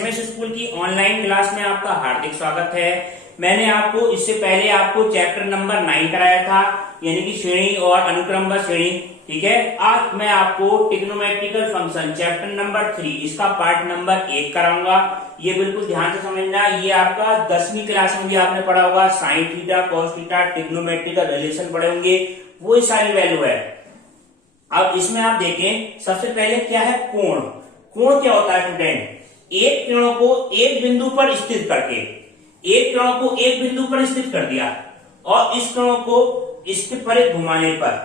SMS school की online class में आपका हार्दिक स्वागत है। मैंने आपको इससे पहले आपको चैप्टर नंबर 9 कराया था, यानी कि श्रेणी और अनुक्रम श्रेणी। ठीक है, आज मैं आपको ट्रिग्नोमेट्रिकल फंक्शन चैप्टर नंबर 3 इसका पार्ट नंबर 1 कराऊंगा। ये बिल्कुल ध्यान से समझना, ये आपका 10वीं क्लास में भी आपने पढ़ा होगा। Sine theta, cos theta, trigonometrical relation पढ़े होंगे, वो सारी वैल्यू है। अब इसमें आप देखें, सबसे पहले क्या है कोण। कोण क्या होता है स्टूडेंट? एक किरणों को एक बिंदु पर स्थित करके, एक किरणों को एक बिंदु पर स्थित कर दिया और इस किरणों को इसके परित घुमाने पर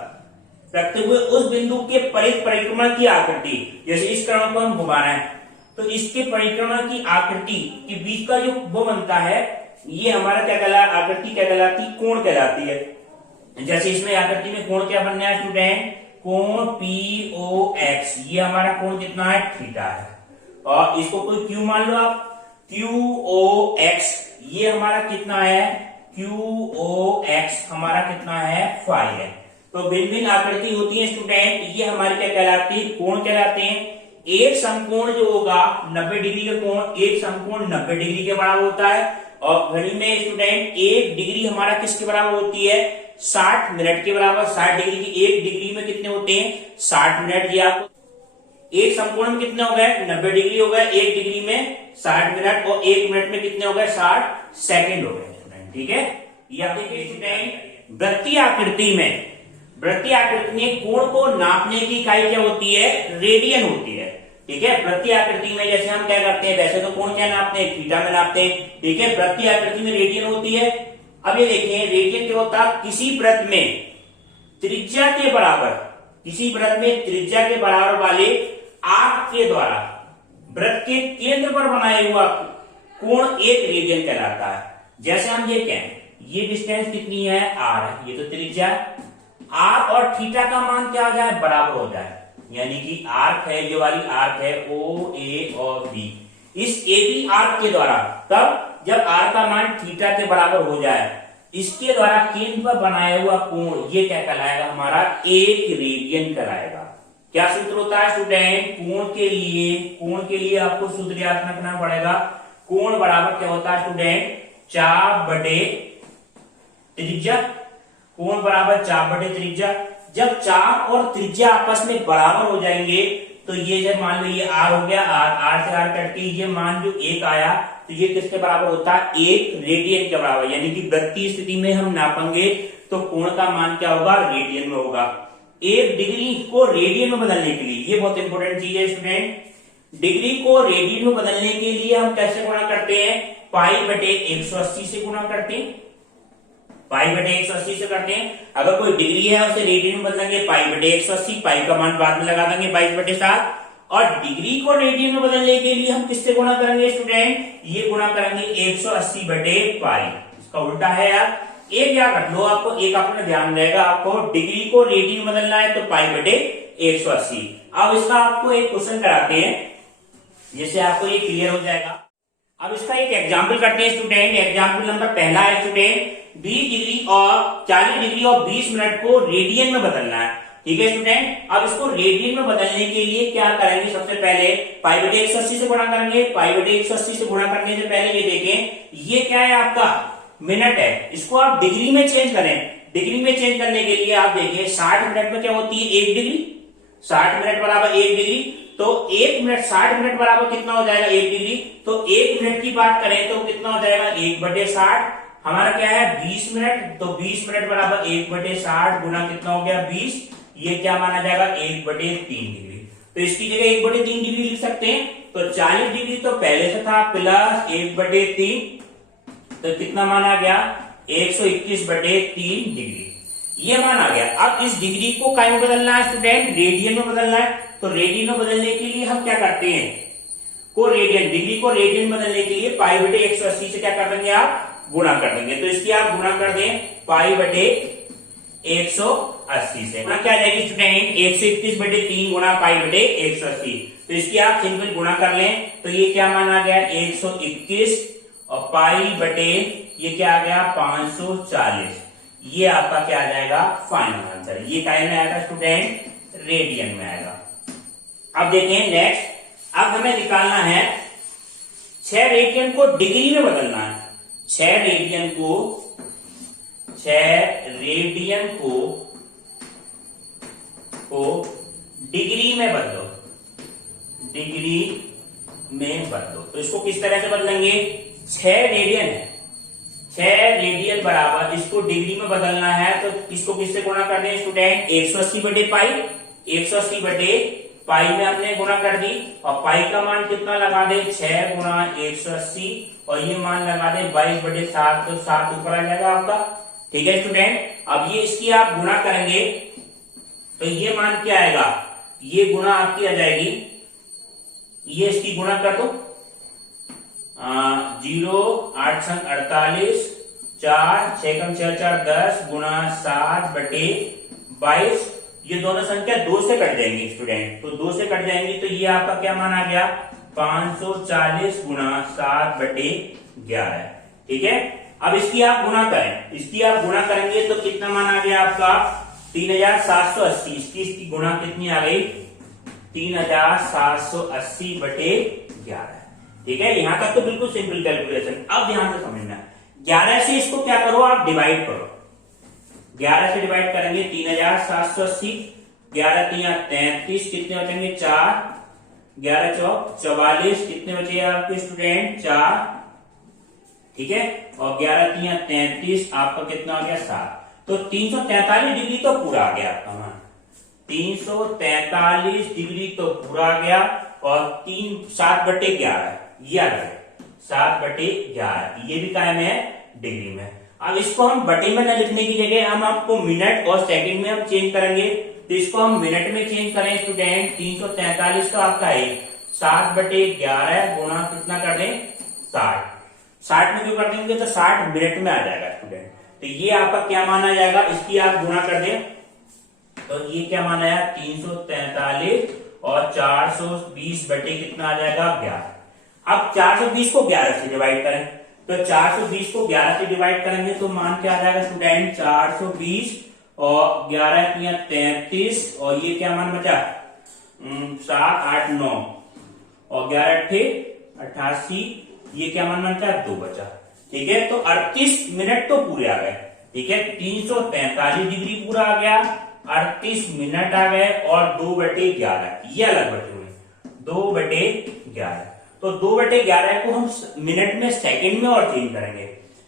रखते हुए उस बिंदु के परित परिक्रमण की आकृति, जैसे इस किरणों को हम घुमा रहे हैं तो इसके परिक्रमण की आकृति के बीच का जो वो बनता है, ये हमारा क्या कहलाता, आकृति क्या कहलाती, कोण कहलाती है। जैसे इसमें आकृति में कोण क्या बनना है स्टूडेंट? कोण POX, ये हमारा कोण कितना है? थीटा है। और इसको कोई Q मान लो आप, QOX, ये हमारा कितना है? QOX हमारा कितना है? फाई है। तो भिन्न भिन्न आकृति होती है स्टूडेंट, ये हमारी क्या कहलाती है? कोण कहलाते हैं। एक समकोण जो होगा 90 डिग्री का कोण, एक समकोण 90 डिग्री के बराबर होता है। और घड़ी में स्टूडेंट 1 डिग्री हमारा किसके बराबर होती है? 60 मिनट के बराबर। 60 डिग्री की 1 डिग्री में कितने होते हैं? 60 मिनट। ये आपको एक समकोण में कितने हो गए? 90 डिग्री हो गए, 1 डिग्री में 60 मिनट, और 1 मिनट में कितने हो गए? 60 सेकंड हो गए। ठीक है, ये आप देखिए स्टूडेंट, वृत्तीय आकृति में, वृत्तीय आकृति में कोण को नापने की इकाई क्या होती है? रेडियन होती है। ठीक है, वृत्तीय आकृति में जैसे हम क्या करते हैं, वैसे तो कोण क्या नापते हैं? थीटा में नापते हैं। ठीक है, वृत्तीय आकृति में रेडियन होती है। अब ये देखिए, रेडियन क्या होता है? किसी वृत्त में त्रिज्या के बराबर, किसी वृत्त में त्रिज्या के बराबर वाले आर्क के द्वारा वृत्त के केंद्र पर बनाया हुआ कोण एक रेडियन कहलाता है। जैसे हम ये कहें, ये डिस्टेंस कितनी है? R है, ये तो त्रिज्या। R और थीटा का मान क्या आ जाए? बराबर हो जाए, यानी कि आर्क है, ये वाली आर्क है OA और B। इस AB आर्क के द्वारा, तब जब R का मान थीटा के बराबर हो जाए, इसके द्वारा केंद्र पर बनाया हुआ कोण ये क्या कहलाएगा? हमारा 1 रेडियन कहलाएगा। क्या सूत्र होता है स्टूडेंट? कोण के लिए, कोण के लिए आपको सूत्र याद रखना पड़ेगा। कोण बराबर क्या होता है स्टूडेंट? चाप बटे त्रिज्या। कोण बराबर चाप बटे त्रिज्या। जब चाप और त्रिज्या आपस में बराबर हो जाएंगे तो ये जब मान लो ये R हो गया, R से R कट के ये मान जो 1 आया, तो ये किसके बराबर होता है? 1 रेडियन के बराबर। यानी कि वृत्तीय स्थिति में हम नापेंगे तो कोण का मान क्या होगा? रेडियन में होगा। 1 डिग्री को रेडियन में बदलने के लिए, ये बहुत इंपॉर्टेंट चीज है स्टूडेंट, डिग्री को रेडियन में बदलने के लिए हम कैसे गुणा करते हैं? पाई बटे 180 से गुणा करते हैं। पाई बटे 180 से करते हैं। अगर कोई डिग्री है उसे रेडियन में बदलेंगे, पाई बटे 180, पाई का मान बाद में लगा देंगे 22/7। और डिग्री को रेडियन में बदलने के लिए हम किससे गुणा करेंगे स्टूडेंट? ये गुणा करेंगे 180/पाई। इसका उल्टा है यार, एक याद रख लो, आपको एक अपने ध्यान रहेगा, आपको डिग्री को रेडियन में बदलना है तो पाई बटे 180। अब इसका आपको एक क्वेश्चन कराते हैं जिससे आपको ये क्लियर हो जाएगा। अब इसका एक एग्जाम्पल करते हैं स्टूडेंट। एग्जाम्पल नंबर पहला है स्टूडेंट, 20 डिग्री और 40 डिग्री और 20 मिनट को रेडियन में बदलना है। ठीक है स्टूडेंट, अब इसको रेडियन में बदलने के लिए क्या करेंगे? सबसे पहले पाई बटे 180 से गुणा करेंगे। पाई बटे 180 से गुणा करने से पहले ये देखें, ये क्या है? आपका मिनट है, इसको आप डिग्री में चेंज करें। डिग्री में चेंज करने के लिए आप देखिए 60 मिनट में क्या होती है? 1 डिग्री। 60 मिनट बराबर 1 डिग्री, तो 1 मिनट 60 मिनट बराबर कितना हो जाएगा? 1 डिग्री। तो 1 मिनट की बात करें तो कितना हो जाएगा? 1/60। हमारा क्या है? 20 मिनट, तो 20 मिनट बराबर 1/60 गुना कितना हो गया? 20। ये क्या माना जाएगा? 1/3 डिग्री। तो इसकी जगह 1/3 डिग्री लिख सकते हैं। तो 40 डिग्री तो पहले से था, प्लस 1/3, तो कितना माना गया? 121/3 डिग्री, ये माना गया। अब इस डिग्री को क्या में बदलना है स्टूडेंट? रेडियन में बदलना है। तो रेडियन में बदलने के लिए हम क्या करते हैं? को रेडियन, डिग्री को रेडियन में बदलने के लिए पाई बटे 180 से क्या कर देंगे? आप गुणा कर देंगे। तो इसकी आप गुणा कर दें पाई बटे 180 से, क्या जाएगी स्टूडेंट? 121/3 गुणा पाई बटे 180। तो इसकी आप सिंपल गुणा कर लें तो ये क्या माना गया? 121 और पाई बटे ये क्या आ गया? 540। ये आपका क्या आ जाएगा? Final answer. ये क्या में आएगा स्टूडेंट? रेडियन में आएगा। अब देखें नेक्स्ट, अब हमें निकालना है 6 रेडियन को डिग्री में बदलना है। 6 रेडियन को डिग्री में बदलो, तो इसको किस तरह से बदलेंगे? 6 रेडियन है, 6 रेडियन बराबर इसको डिग्री में बदलना है तो इसको किससे गुणा कर दें स्टूडेंट? 180 बटे पाई, 180 बटे पाई में हमने गुणा कर दी और पाई का मान कितना लगा दे? 6 गुणा 180 और ये मान लगा दे 22 बटे 7, तो 7 ऊपर आ जाएगा आपका। ठीक है स्टूडेंट, अब ये इसकी आप गुणा करेंगे तो ये मान क्या आएगा? ये गुणा आपकी आ जाएगी, ये इसकी गुणा कर दो, 0 8 संग 48, 4 6 कम 6 4 10 गुणा 7 बटे 22। ये दोनों संख्या 2 से कट जाएंगी स्टूडेंट, तो 2 से कट जाएंगी तो ये आपका क्या मान आ गया? 540 गुणा 7 बटे 11। ठीक है, अब इसकी आप गुणा करें, इसकी आप गुणा करेंगे तो कितना मान आ गया आपका? 3780। इसकी गुणा कितनी आ गई? 3780 बटे 11। ठीक है, यहां तक तो बिल्कुल सिंपल कैलकुलेशन। अब ध्यान से समझना, 11 से इसको क्या करो आप? डिवाइड करो। 11 से डिवाइड करेंगे 3780, 11 3 33, कितने बचेंगे? 4, 11 चौक 44, कितने बचे आपके स्टूडेंट? 4। ठीक है, और 11 3 33, आपका कितना आ गया? 7। तो 343 डिग्री तो पूरा आ गया आपका मान, 343 डिग्री तो पूरा आ गया और 7 बटे 11 ये आ गया, 7 बटे 11 ये भी कायम है डिग्री में। अब इसको हम बटे में न लिखने की जगह हम आपको मिनट और सेकंड में हम चेंज करेंगे, तो इसको हम मिनट में चेंज करें स्टूडेंट। 343 तो आपका है 7 बटे 11 गुणा कितना कर दें? 60। 60 में क्यों कर देंगे? तो 60 मिनट में आ जाएगा स्टूडेंट। तो ये आपका क्या माना जाएगा? इसकी आप गुणा कर दें तो ये क्या माना है? 343 और 420 बटे कितना आ जाएगा? 11। अब 420 को 11 से डिवाइड करें, तो 420 को 11 से डिवाइड करेंगे तो मान क्या आ जाएगा स्टूडेंट? 420 और 11 3 33 और ये क्या मान बचा? 7 8 9 और 11 8 88, ये क्या मान बचा? 2 बचा। ठीक है, तो 38 मिनट तो पूरे आ गए। ठीक है, 343 डिग्री पूरा आ गया, 38 मिनट आ गए और 2 बटे 11 ये अलग बटे हुए, 2 बटे 11। तो 2 बटे 11 को हम मिनट में सेकंड में और चेंज करेंगे।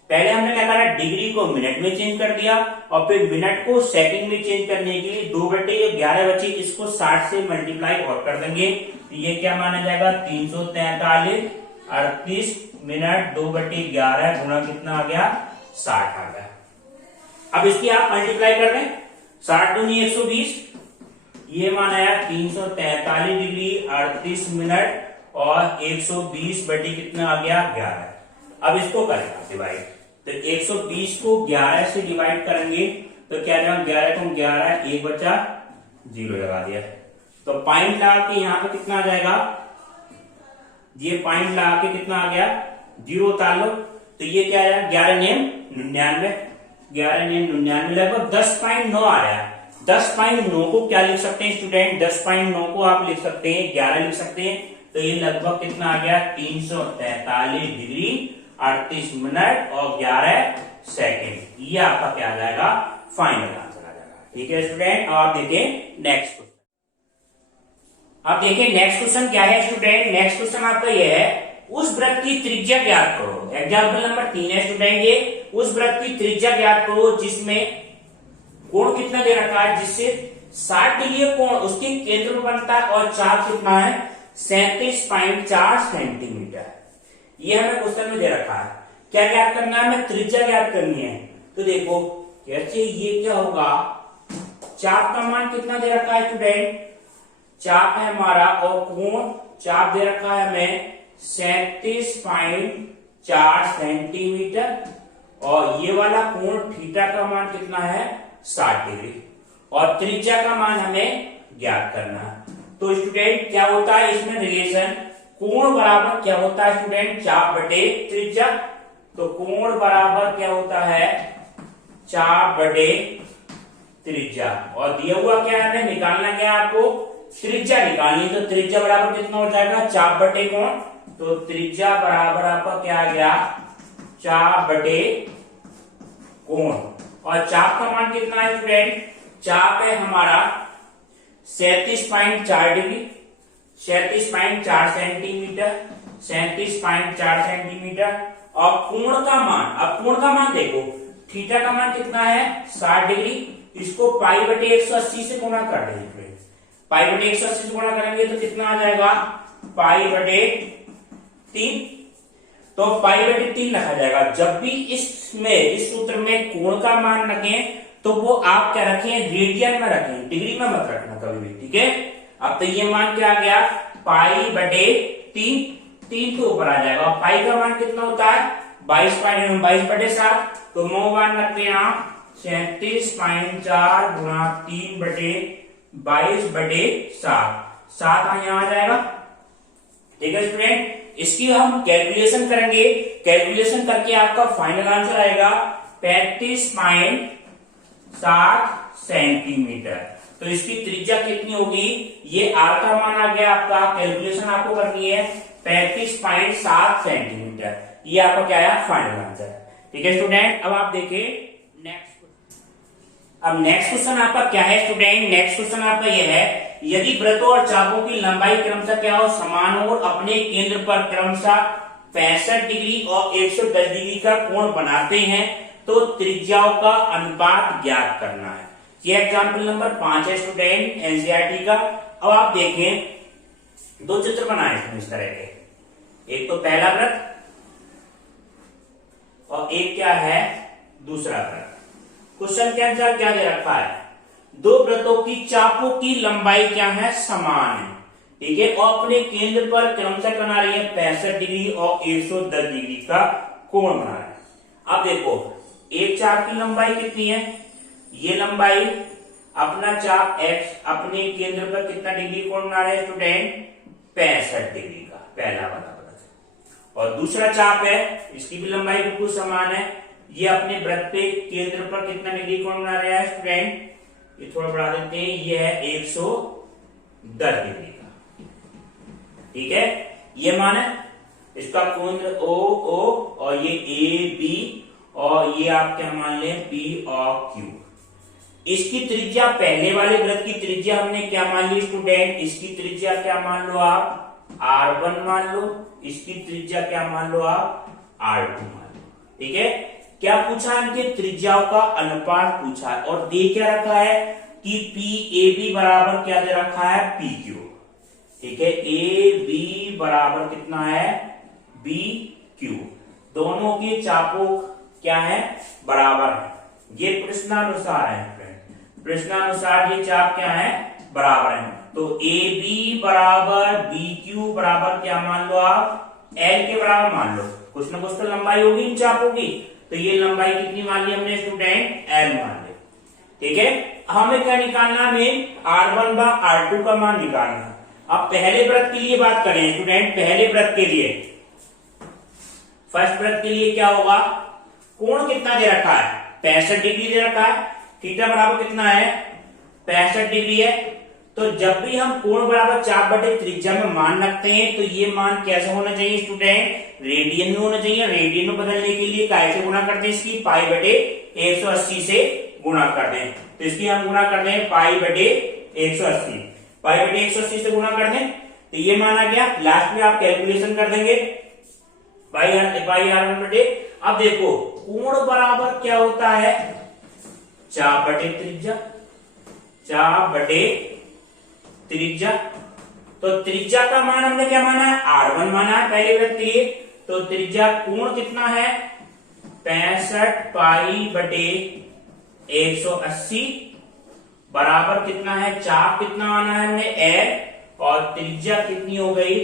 पहले हमने क्या करा? डिग्री को मिनट में चेंज कर दिया और फिर मिनट को सेकंड में चेंज करने के लिए 2 बटे 11 बची, इसको 60 से मल्टीप्लाई और कर देंगे, तो ये क्या माना जाएगा? 343 38 मिनट 2 बटे 11 गुणा कितना आ गया? 60 आ गया। अब इसकी आप मल्टीप्लाई कर दें, 60 दूनी 120, ये मान आया 343 डिग्री 38 मिनट और 120 बटे कितना आ गया? 11। अब इसको करेंगे डिवाइड, तो 120 को 11 से डिवाइड करेंगे तो क्या जाएगा? 11 को 11, 1 बचा, 0 लगा दिया, तो पॉइंट लगा के यहाँ पे कितना आ जाएगा? ये पॉइंट लगा के कितना आ गया? 0 उतार लो, तो ये क्या आया? 11 नेम 99, 11 नेम 99 लगभग 10.9 आ रहा है। 10.9 को क्या लिख सकते हैं स्टूडेंट? 10.9 को आप लिख सकते हैं 11 लिख सकते हैं, तो ये लगभग कितना आ गया? 343 डिग्री 38 मिनट और 11 सेकेंड। ये आपका क्या आ जाएगा? फाइनल आंसर आ जाएगा। ठीक है स्टूडेंट, और देखें नेक्स्ट क्वेश्चन। अब देखिए नेक्स्ट क्वेश्चन क्या है स्टूडेंट? नेक्स्ट क्वेश्चन आपका ये है, उस वृत्त की त्रिज्या ज्ञात करो। एग्जाम्पल नंबर 3 है स्टूडेंट, ये उस वृत्त की त्रिज्या ज्ञात करो जिसमें कोण कितना दे रखा है, जिससे 60 डिग्री कोण उसके केंद्र में बनता है और चाप कितना है? 37.4 सेंटीमीटर। ये हमें क्वेश्चन में दे रखा है। क्या ज्ञात करना है? हमें त्रिज्या ज्ञात करनी है। तो देखो कैसे, ये क्या होगा? चाप का मान कितना दे रखा है स्टूडेंट? चाप है हमारा और कोण चाप दे रखा है हमें 37.4 सेंटीमीटर और ये वाला कोण थीटा का मान कितना है? 60 डिग्री और त्रिज्या का मान हमें ज्ञात करना है। तो स्टूडेंट क्या होता है इसमें रिलेशन? कोण बराबर क्या होता है स्टूडेंट? चाप बटे त्रिज्या। तो कोण बराबर क्या होता है? चाप बटे त्रिज्या। और दिया हुआ क्या है? हमें निकालना क्या है आपको? त्रिज्या निकालनी। तो त्रिज्या बराबर कितना हो जाएगा? चाप बटे कोण। तो त्रिज्या बराबर आपका क्या आ गया, चाप बटे कोण। और चाप का मान कितना है स्टूडेंट, चाप है हमारा 37.4 डिग्री, 37.4 सेंटीमीटर, 37.4 सेंटीमीटर। और कोण का मान, अब कोण का मान देखो, थीटा का मान कितना है 60 डिग्री, इसको पाई बटे 180 से गुणा कर देंगे। पाई बटे 180 से गुणा करेंगे तो कितना आ जाएगा, पाई बटे 3। तो पाई बटे 3 रखा जाएगा। जब भी इसमें इस सूत्र में कोण का मान रखें तो वो आप क्या रखें, रेडियन में रखें, डिग्री में मत रखना कभी भी, ठीक है। अब तो ये मान क्या आ गया, पाई बटे 3, 3 के ऊपर आ जाएगा। पाई का मान कितना होता है 22 बटे 7, तो मान रखते हैं आप 37.4 गुणा 3 बटे 22 बटे 7, 7 यहाँ आ जाएगा, ठीक है स्टूडेंट। इसकी हम कैलकुलेशन करेंगे, कैलकुलेशन करके आपका फाइनल आंसर आएगा 35.7 सेंटीमीटर। तो इसकी त्रिज्या कितनी होगी, ये आर का मान आ गया आपका, कैलकुलेशन आपको करनी है 35.7 सेंटीमीटर। ये आपका क्या है, फाइनल आंसर, ठीक है स्टूडेंट। अब आप देखिए नेक्स्ट, अब नेक्स्ट क्वेश्चन आपका क्या है स्टूडेंट, नेक्स्ट क्वेश्चन आपका यह है, यदि वृत्तों और चापों की लंबाई क्रमशः क्या हो, समान हो और अपने केंद्र पर क्रमशः 65 डिग्री और 110 डिग्री का कोण बनाते हैं तो त्रिज्याओं का अनुपात ज्ञात करना है। ये एग्जाम्पल नंबर 5 है स्टूडेंट एनसीईआरटी का। अब आप देखें, दो चित्र बनाए हैं इस तरह के, एक तो पहला वृत्त और एक क्या है दूसरा वृत्त। क्वेश्चन के अनुसार क्या दे रखा है, दो वृत्तों की चापों की लंबाई क्या है, समान है, ठीक है, और अपने केंद्र पर क्रमशः बना रही है 65 डिग्री और 110 डिग्री का कोण बना रहे हैं। अब देखो एक चाप की लंबाई कितनी है, ये लंबाई अपना चाप x अपने केंद्र पर कितना डिग्री कोण बना रहे हैं स्टूडेंट, 65 डिग्री का, पहला वाला वृत्त। और दूसरा चाप है, इसकी भी लंबाई बिल्कुल समान है, ये अपने वृत्त के केंद्र पर कितना डिग्री कोण बना रहा है स्टूडेंट, ये थोड़ा बढ़ा देते हैं, ये है 110 डिग्री का, ठीक है। ये मान है, इसका केंद्र O और ये AB और ये आप क्या मान लें P और Q। इसकी त्रिज्या, पहले वाले वृत्त की त्रिज्या हमने क्या मान ली स्टूडेंट, इसकी त्रिज्या क्या मान लो आप, R1 मान लो, इसकी त्रिज्या क्या मान लो आप, R2 मान लो, ठीक है। क्या पूछा, इनके त्रिज्याओं का अनुपात पूछा है और दे क्या रखा है कि PAB बराबर क्या दे रखा है, PQ, ठीक है। AB बराबर कितना है, BQ, दोनों के चापों क्या है, बराबर है। ये प्रश्नानुसार है, प्रश्नानुसार ये चाप क्या है, बराबर है। तो AB बराबर BQ बराबर क्या मान लो आप, L के बराबर मान लो, कुछ ना कुछ तो लंबाई होगी इन चापों की, तो ये लंबाई कितनी मान ली हमने स्टूडेंट, L मान ली, ठीक है। हमें क्या निकालना, में R1 बा R2 का मान निकालना। अब पहले वृत्त के लिए बात करें स्टूडेंट, पहले वृत्त के लिए, फर्स्ट वृत्त के लिए क्या होगा, कोण कितना दे रखा है, 65 डिग्री दे रखा है, थीटा बराबर कितना है 65 डिग्री है। तो जब भी हम कोण बराबर चाप बटे त्रिज्या में मान रखते हैं तो ये मान कैसे होना चाहिए स्टूडेंट, रेडियन में होना चाहिए। रेडियन में बदलने के लिए कैसे गुणा करते हैं, इसकी पाई बटे 180 से गुणा कर दें। तो इसकी हम गुणा कर दें पाई बटे 180, पाई बटे 180 से गुणा कर दें तो ये मान आ गया। लास्ट में आप कैलकुलेशन कर देंगे पाई R1 बटे। अब देखो कोण बराबर क्या होता है, चाप बटे त्रिज्या, चाप बटे त्रिज्या। तो त्रिज्या का मान हमने क्या माना है, R1 माना है पहले वृत्त के लिए। तो त्रिज्या कोण कितना है 65 पाई बटे 180 बराबर कितना है, चाप कितना माना है हमने L और त्रिज्या कितनी हो गई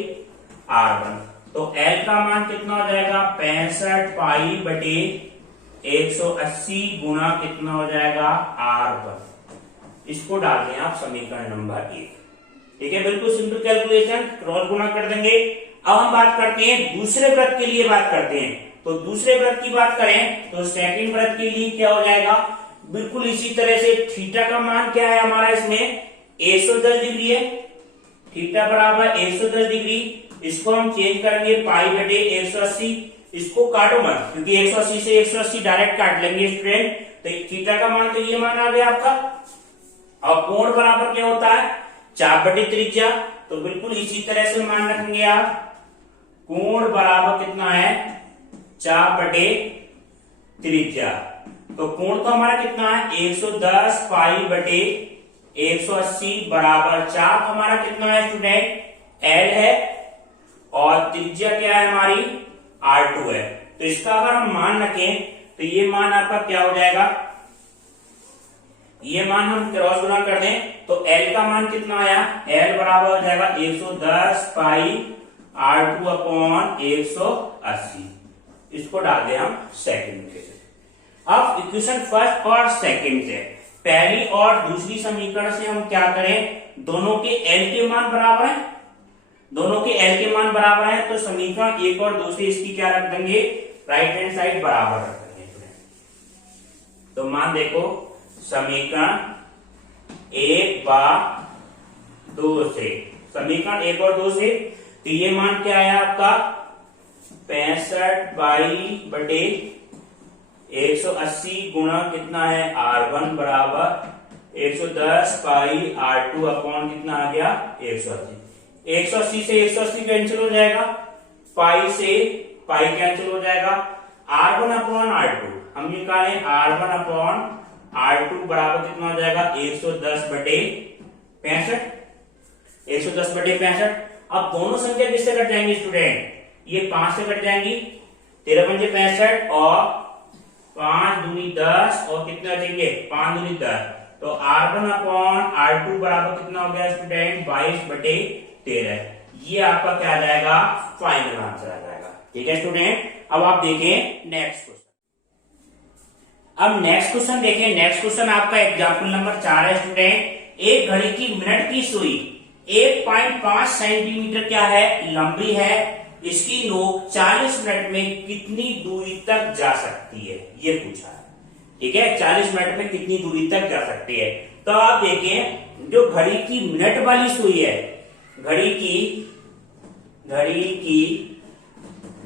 R1। तो L का मान कितना हो जाएगा 65 पाई बटे 180 गुणा कितना हो जाएगा R1। इसको डाल दें आप समीकरण नंबर 1, ठीक है। बिल्कुल सिंपल कैलकुलेशन, क्रॉस गुणा कर देंगे। अब हम बात करते हैं दूसरे वृत्त के लिए बात करते हैं। तो दूसरे वृत्त की बात करें तो सेकंड वृत्त के लिए क्या हो जाएगा, बिल्कुल इसी तरह से थीटा का मान क्या है हमारा इसमें 110 डिग्री है, थीटा बराबर 110 डिग्री। इसको हम चेंज करेंगे पाई बटे 180। इसको काटो मत, क्योंकि 180 से 180 डायरेक्ट काट लेंगे स्टूडेंट। तो थीटा का मान तो ये मान आ गया आपका। और कोण बराबर क्या होता है, चाप बटे त्रिज्या। तो बिल्कुल इसी तरह से मान रखेंगे आप, कोण बराबर कितना है, चाप बटे त्रिज्या। तो कोण तो हमारा कितना है 110 पाई बटे 180 बराबर चाप हमारा कितना है स्टूडेंट, L है, और त्रिज्या क्या है हमारी, R2 है। तो इसका अगर हम मान रखें तो ये मान आपका क्या हो जाएगा, ये मान हम क्रॉस गुणा कर दें तो L का मान कितना आया, L बराबर हो जाएगा 110 पाई R2 अपॉन 180। इसको डाल दें हम सेकंड के। अब इक्वेशन फर्स्ट और सेकंड से, पहली और दूसरी समीकरण से हम क्या करें, दोनों के L के मान बराबर है, दोनों के L के मान बराबर है। तो समीकरण एक और दूसरी इसकी क्या रख देंगे, राइट हैंड साइड बराबर रख देंगे। तो मान देखो समीकरण 1 व 2 से, समीकरण 1 और 2 से, तो ये मान क्या आया आपका 65 पाई बटे 180 गुणा कितना है R1 बराबर 110 पाई R2 अपॉन कितना आ गया 180। 180 से 180 कैंसिल हो जाएगा, पाई से पाई कैंसिल हो जाएगा। R1 अपॉन R2 हम निकालें, R1 अपॉन R2 बराबर कितना हो जाएगा 110 बटे 65, 110 बटे 65। अब दोनों संख्या किससे कट जाएंगी स्टूडेंट, ये 5 से कट जाएंगी, 13 पंजे 65 और 5 दूनी 10 और कितना बचेंगे 5 दूनी 10। तो R1 अपॉन R2 बराबर कितना हो गया स्टूडेंट 22 बटे 13। ये आपका क्या आ जाएगा, फाइनल आंसर आ जाएगा। ठीक है स्टूडेंट, अब आप देखें नेक्स्ट क्वेश्चन। अब नेक्स्ट क्वेश्चन देखें, नेक्स्ट क्वेश्चन आपका एग्जाम्पल नंबर 4 है स्टूडेंट। एक घड़ी की मिनट की सुई 1.5 सेंटीमीटर क्या है, लंबी है। इसकी नोक 40 मिनट में कितनी दूरी तक जा सकती है, ये पूछा है। ठीक है, 40 मिनट में कितनी दूरी तक जा सकती है। तो आप देखें, जो घड़ी की मिनट वाली सुई है, घड़ी की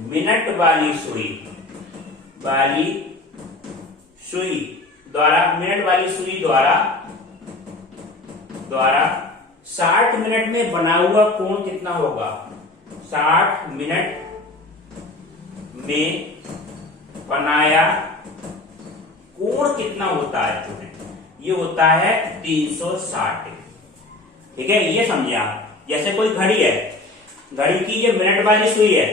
मिनट वाली सुई द्वारा, मिनट वाली सुई द्वारा 60 मिनट में बना हुआ कोण कितना होगा, 60 मिनट में बनाया कोण कितना होता है स्टूडेंट, ये होता है 360। ठीक है, ये समझिए आप। जैसे कोई घड़ी है, घड़ी की ये मिनट वाली सुई है,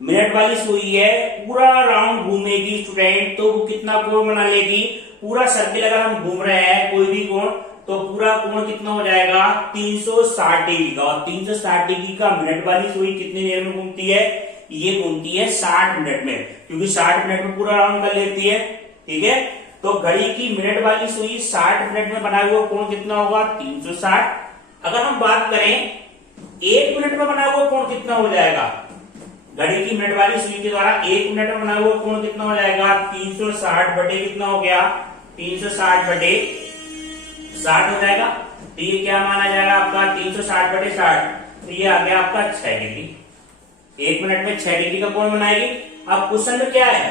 मिनट वाली सुई है, पूरा राउंड घूमेगी स्टूडेंट, तो वो कितना कोण बना लेगी, पूरा सर्किल अगर हम घूम रहे हैं कोई भी कोण, तो पूरा कोण कितना हो जाएगा 360 डिग्री का। और 360 डिग्री का मिनट वाली सुई कितनी देर में घूमती है, ये घूमती है 60 मिनट में, क्योंकि 60 मिनट में पूरा राउंड कर लेती है। ठीक है, तो घड़ी की मिनट वाली सुई 60 मिनट में बना हुआ कोण कितना होगा 360। अगर हम बात करें 1 मिनट में बना हुआ कोण कितना हो जाएगा, घड़ी की मिनट वाली सुई के द्वारा 1 मिनट में बना हुआ कोण कितना हो जाएगा 360 बटे कितना हो गया 360 बटे 60 हो जाएगा। तो ये क्या माना जाएगा आपका 360 बटे 60, तो ये आ गया आपका 6 डिग्री। 1 मिनट में 6 डिग्री का कोण बनाएगी। अब क्वेश्चन में क्या है,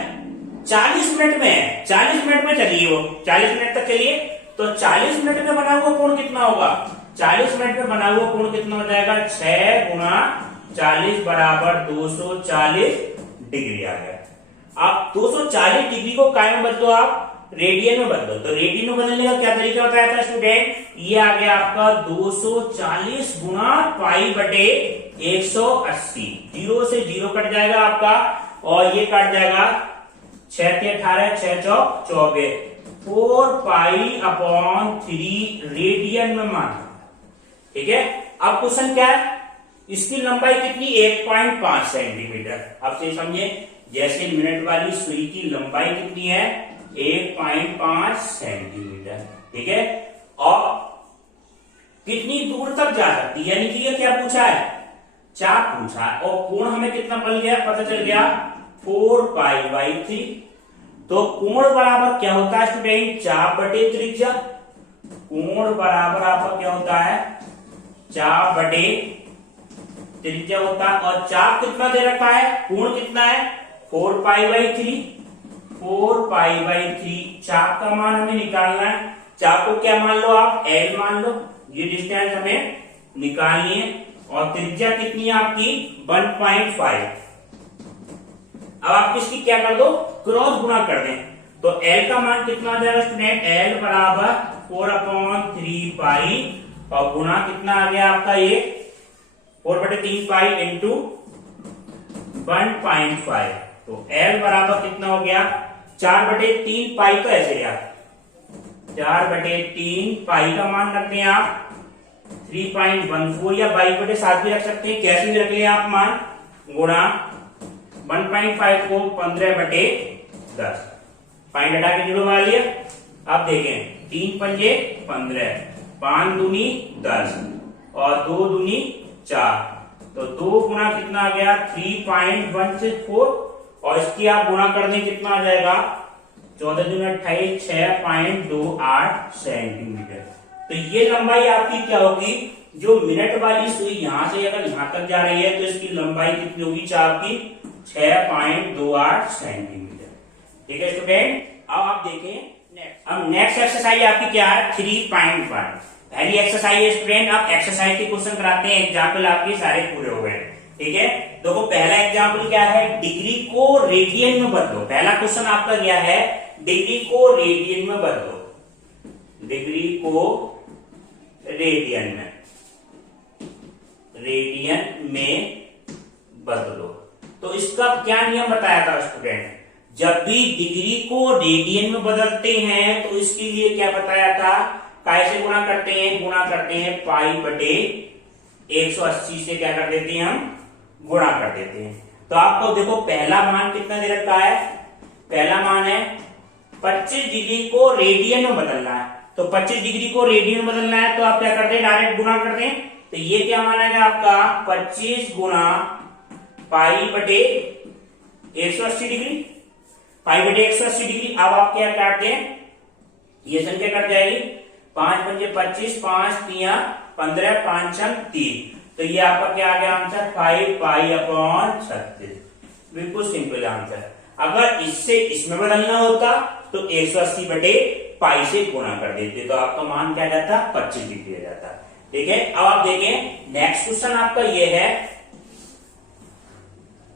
40 मिनट में है, 40 मिनट में चलिए, वो 40 मिनट तक चलिए। तो 40 मिनट में बना हुआ कोण कितना होगा, 40 मिनट में बना हुआ कोण कितना हो जाएगा 6 गुणा 40 बराबर 240 डिग्री आ गया। अब 240 डिग्री को काय में बदलो, आप रेडियन में बदलो। तो रेडियन में बदलने का क्या तरीका बताया था स्टूडेंट, ये आ गया आपका 240 गुणा पाई बटे 180। 0 से 0 कट जाएगा आपका, और ये कट जाएगा 6 के 18, 6 चौक 24, 4 पाई अपॉन 3 रेडियन में मान। ठीक है, अब क्वेश्चन क्या है, इसकी लंबाई कितनी 1.5 सेंटीमीटर। अब से समझिए, जैसे मिनट वाली सुई की लंबाई कितनी है 1.5 सेंटीमीटर। ठीक है, और कितनी दूर तक जा सकती है, यानी कि ये क्या पूछा है, चाप पूछा है, और कोण हमें कितना पड़ गया, पता चल गया 4 पाई बाई 3। तो कोण बराबर क्या होता है स्टूडेंट, चाप बटे त्रिज्या। कोण बराबर आपका क्या होता है, चाप बटे त्रिज्या होता है, और चाप कितना दे रखा है, कोण कितना है 4π/3, 4π/3 चाप का मान हमें निकालना है। चाप को क्या मान लो आप, L मान लो, ये डिस्टेंस हमें निकालनी है, और त्रिज्या कितनी है आपकी 1.5। अब आप इसकी क्या कर दो, क्रॉस गुणा कर दें, तो L का मान कितना आ जाएगा स्टूडेंट, L बराबर 4/3π, और गुणा कितना आ गया आपका ये 4/3π इंटू 1.5, तो L बराबर कितना हो गया 4/3π, तो ऐसे गया 4/3π का मान रखते हैं आप 3.14, या 22/7 भी रख सकते हैं, कैसे भी रख लें आप मान, गुणा 1.5 को 15/10, पॉइंट हटा के जीरो मार लिया। अब देखें 3 पंजे 15, 5 दूनी 10, और 2 दूनी 4, तो 2 गुणा कितना आ गया 3.164, और इसकी आप गुणा कर दें कितना आ जाएगा 14 दूनी 28, 6.28 सेंटीमीटर। तो ये लंबाई आपकी क्या होगी, जो मिनट वाली सुई यहां से अगर यहां तक जा रही है तो इसकी लंबाई कितनी होगी चाप की 6.28 सेंटीमीटर। ठीक है स्टूडेंट, अब आप देखें नेक्स्ट। अब नेक्स्ट एक्सरसाइज आपकी क्या है 3.1, पहली एक्सरसाइज है स्टूडेंट। आप एक्सरसाइज के क्वेश्चन कराते हैं, एग्जाम्पल आपके सारे पूरे हो गए। ठीक है, देखो पहला एग्जाम्पल क्या है, डिग्री को रेडियन में बदलो। पहला क्वेश्चन आपका क्या है, डिग्री को रेडियन में बदलो, डिग्री को रेडियन में बदलो। तो इसका क्या नियम बताया था स्टूडेंट, जब भी डिग्री को रेडियन में बदलते हैं तो इसके लिए क्या बताया था, कैसे गुणा करते हैं, गुणा करते हैं π/180 से क्या कर देते हैं हम, गुणा कर देते हैं। तो आपको देखो पहला मान कितना दे रखा है, पहला मान है 25 डिग्री को रेडियन में बदलना है, तो 25 डिग्री को रेडियन में बदलना है तो आप क्या करते हैं डायरेक्ट गुणा कर दें। तो ये क्या मानेगा आपका 25 गुणा π/180 डिग्री, π/180 डिग्री। अब आप क्या काटते हैं, ये संख्या कट जाएगी, 5 पंजे 25, 5 तिया 15, 5 छम 30, तो ये आपका क्या आ गया आंसर 5π/36। बिल्कुल सिंपल आंसर। अगर इससे इसमें बदलना होता तो 180/π से गुणा कर देते, तो आपका मान क्या जाता 25 डिग्री आ जाता। ठीक है, अब आप देखें नेक्स्ट क्वेश्चन आपका ये है,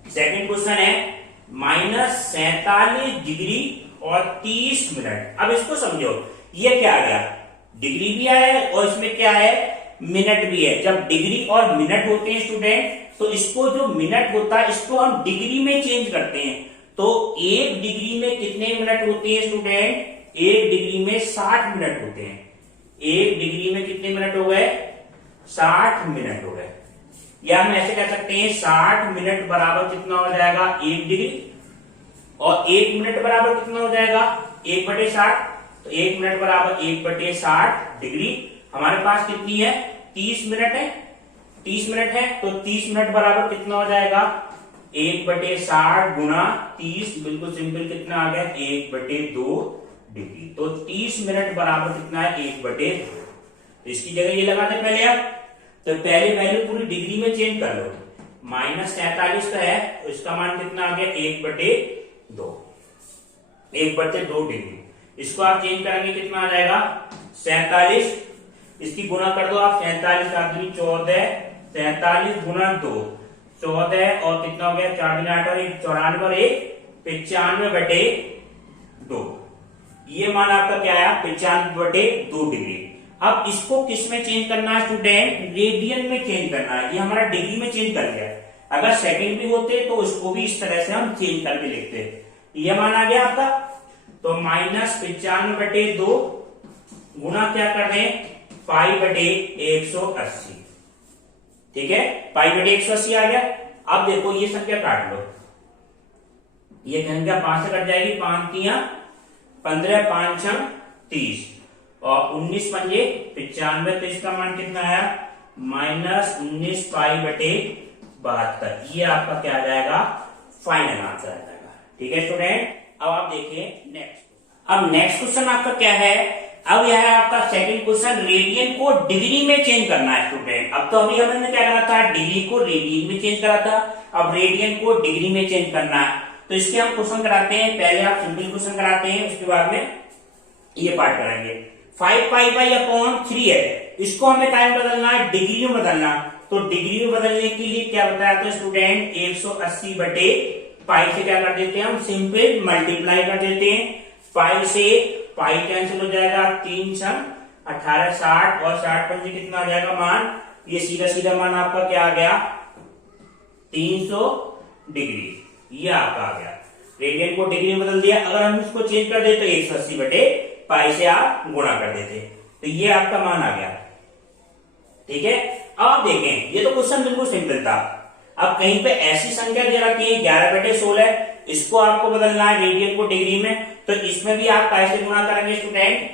सेकंड क्वेश्चन है -47 डिग्री और 30 मिनट। अब इसको समझो, ये क्या आ गया, डिग्री भी आया और इसमें क्या है मिनट भी है। जब डिग्री और मिनट होते हैं स्टूडेंट, तो इसको जो मिनट होता है इसको हम डिग्री में चेंज करते हैं। तो 1 डिग्री में कितने मिनट होते हैं स्टूडेंट, 1 डिग्री में 60 मिनट होते हैं। 1 डिग्री में कितने मिनट हो गए, 60 मिनट हो गए। या हम ऐसे कह सकते हैं 60 मिनट बराबर कितना हो जाएगा 1 डिग्री, और 1 मिनट बराबर कितना हो जाएगा 1/60, तो 1 मिनट बराबर 1/60 डिग्री। हमारे पास कितनी है 30 मिनट है, 30 मिनट है, तो 30 मिनट बराबर कितना हो जाएगा 1/60 गुणा 30, बिल्कुल सिंपल कितना आ गया 1/2 डिग्री। तो 30 मिनट बराबर कितना है 1/2। तो इसकी जगह ये लगा दे पहले आप, तो पहले वैल्यू पूरी डिग्री में चेंज कर लो, -47 का है तो इसका मान कितना आ गया 1/2, 1/2 डिग्री। इसको आप चेंज करेंगे कितना आ जाएगा 47, इसकी गुणा कर दो आप, 47 7 दूनी 14, 47 गुणा 2 14, और कितना हो गया 4 दूनी 8 और 1 94 और 1 95/2। ये मान आपका क्या आया 95/2 डिग्री। अब इसको किस में चेंज करना है स्टूडेंट, रेडियन में चेंज करना है। ये हमारा डिग्री में चेंज कर गया, अगर सेकंड भी होते तो इसको भी इस तरह से हम चेंज करके लिखते। ये मान आ गया आपका, तो -95/2 गुणा क्या कर दें π/180। ठीक है, π/180 आ गया। अब देखो ये संख्या काट लो, ये संख्या 5 से कट जाएगी, 5 तिया 15, 5 छम 30, और 19 पंजे 95, तो इसका मान कितना आया -19 π/72। ये आपका क्या आ जाएगा फाइनल आंसर आ जाएगा। ठीक है स्टूडेंट, अब आप देखिए नेक्स्ट। अब नेक्स्ट क्वेश्चन आपका क्या है, अब यह है आपका सेकंड क्वेश्चन, रेडियन को डिग्री में चेंज करना है स्टूडेंट। अब तो अभी हमने क्या करा था, डिग्री को रेडियन में चेंज करा था, अब रेडियन को डिग्री में चेंज करना है। तो इसके हम क्वेश्चन कराते हैं, पहले आप सिंपल क्वेश्चन कराते हैं, उसके बाद में ये पार्ट कराएंगे। 5π/3 है, इसको हमें टाइम बदलना है, डिग्री में बदलना। तो डिग्री में बदलने के लिए क्या बताया था स्टूडेंट, 180/π से क्या कर देते हैं हम, सिंपल मल्टीप्लाई कर देते हैं। पाई से पाई कैंसिल हो जाएगा, 3 छंग 18, 60 और 60 पंजे कितना आ जाएगा मान, ये सीधा सीधा मान आपका क्या आ गया, 300 डिग्री। ये आपका आ गया, रेडियन को डिग्री में बदल दिया। अगर हम इसको चेंज कर दे तो 180/π से आप गुणा कर देते, तो ये आपका मान आ गया। ठीक है, अब आप देखें, ये तो क्वेश्चन बिल्कुल सिंपल था। अब कहीं पे ऐसी संख्या दे रखी है 11/16, इसको आपको बदलना है रेडियन को डिग्री में, तो इसमें भी आप पाई से गुणा करेंगे स्टूडेंट,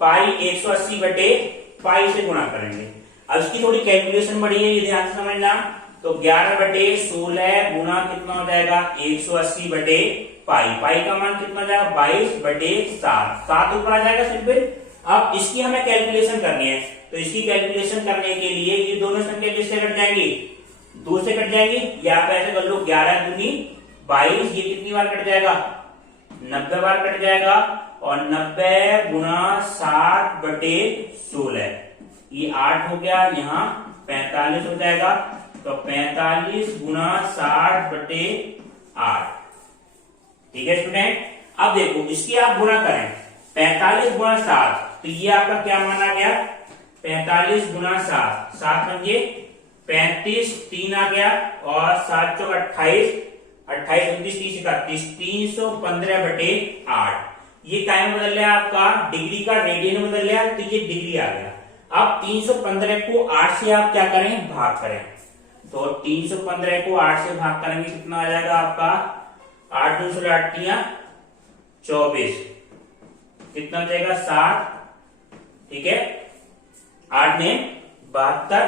पाई 180/π से गुणा करेंगे। अब इसकी थोड़ी कैलकुलेशन बढ़ी है, ये ध्यान से समझना। तो 11/16 गुणा कितना हो जाएगा, 180/π, पाई का मान कितना हो जाएगा, 22/7, 7 ऊपर आ जाएगा सिंपल। अब इसकी हमें कैलकुलेशन करनी है, तो इसकी कैलकुलेशन करने के लिए ये दोनों संख्या किससे कट जाएंगी, 2 से कट जाएंगी, या आप ऐसे कर लो 11 दूनी 22, ये कितनी बार कट जाएगा, 90 बार कट जाएगा। और 90 गुणा 7/16, ये 8 हो गया, यहाँ 45 हो जाएगा। तो 45 गुणा 60/8। ठीक है स्टूडेंट, अब देखो इसकी आप गुणा करें, 45 गुणा 7, तो ये आपका क्या माना गया, 45 गुणा 7, 7 पंजे 35, 3 आ गया, और 7 चौक 28, 28 29 30 31, 315/8। ये टाइम बदल गया आपका, डिग्री का रेडियन बदल गया, तो ये डिग्री आ गया। अब 315 को 8 से आप क्या करें, भाग करें, तो 315 को 8 से भाग करेंगे, कितना आ जाएगा आपका, 8 दूसरे 8 24, कितना हो जाएगा 7। ठीक है, 8 में 72,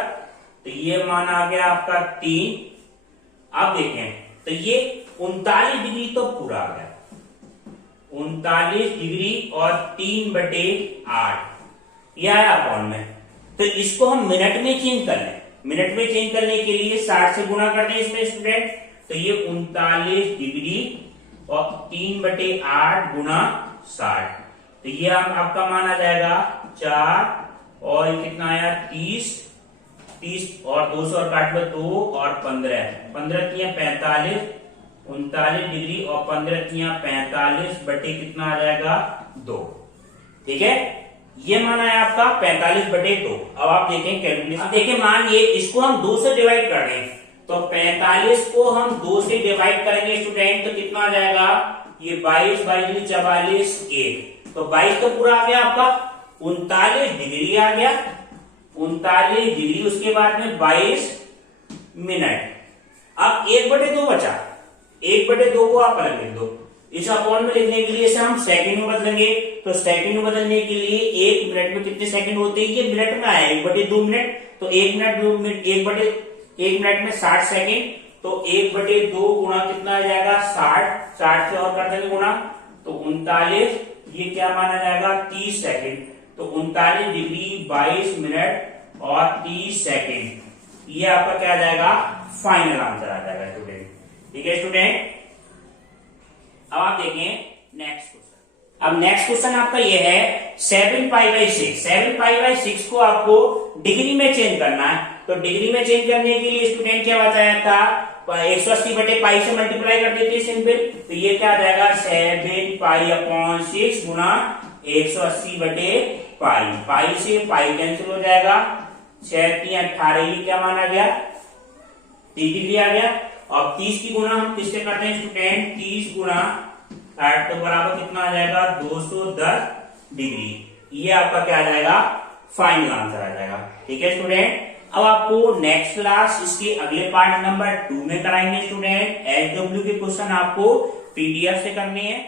तो ये मान आ गया आपका 3। अब देखें, तो ये 39 डिग्री तो पूरा आ गया, 39 डिग्री और 3/8 यह है अपॉन में। तो इसको हम मिनट में चेंज कर लें, मिनट में चेंज करने के लिए 60 से गुणा कर दें इसमें स्टूडेंट, तो ये 39 डिग्री और 3/8 गुणा 60, तो ये आपका मान आ जाएगा 4, और ये कितना आया 30 और 200 और काट लो 2 और 15, 15 तियां 45, 39 डिग्री और 15 तियां 45 बटे कितना आ जाएगा 2। ठीक है, ये मान आया आपका 45/2। अब आप देखें कैलकुलेशन, देखें मान ये, इसको हम 2 से डिवाइड कर दें, तो 45 को हम 2 से डिवाइड करेंगे स्टूडेंट, तो कितना आ जाएगा, ये 22 22 44 1, तो 22 तो पूरा आ गया आपका, 39 डिग्री आ गया, 39 डिग्री, उसके बाद में 22 मिनट। अब 1/2 बचा, 1/2 को आप अलग लिख दो। इस अपॉन में लिखने के लिए इसे हम सेकंड में बदलेंगे, तो सेकंड में बदलने के लिए 1 मिनट में कितने सेकंड होते हैं, ये मिनट में आया 1/2 मिनट, तो 1 मिनट 2 मिनट 1 मिनट में 60 सेकंड, तो 1/2 गुणा कितना आ जाएगा 60, 60 से और कर देंगे गुणा, तो 39, ये क्या माना जाएगा 30 सेकंड, तो 39 डिग्री 22 मिनट और 30 सेकंड, ये आपका क्या आ जाएगा, फाइनल आंसर आ जाएगा स्टूडेंट। ठीक है स्टूडेंट, अब आप देखें नेक्स्ट क्वेश्चन। अब नेक्स्ट क्वेश्चन आपका ये है 7π/6, 7π/6 को आपको डिग्री में चेंज करना है। तो डिग्री में चेंज करने के लिए स्टूडेंट क्या बताया था, 180/π से मल्टीप्लाई कर देते हैं सिंपल, तो ये क्या आ जाएगा 7π/6 गुणा 180/π, पाई से पाई कैंसिल हो जाएगा, 6 3 18, ये क्या माना गया 30 डिग्री आ गया। और 30 की गुणा हम किससे करते हैं स्टूडेंट, 30 गुणा 60 तो बराबर कितना आ जाएगा 210 डिग्री, ये आपका क्या आ जाएगा फाइनल आंसर आ जाएगा। ठीक है स्टूडेंट, अब आपको नेक्स्ट क्लास इसके अगले पार्ट नंबर 2 में कराएंगे स्टूडेंट। SW के क्वेश्चन आपको PDF से करने हैं।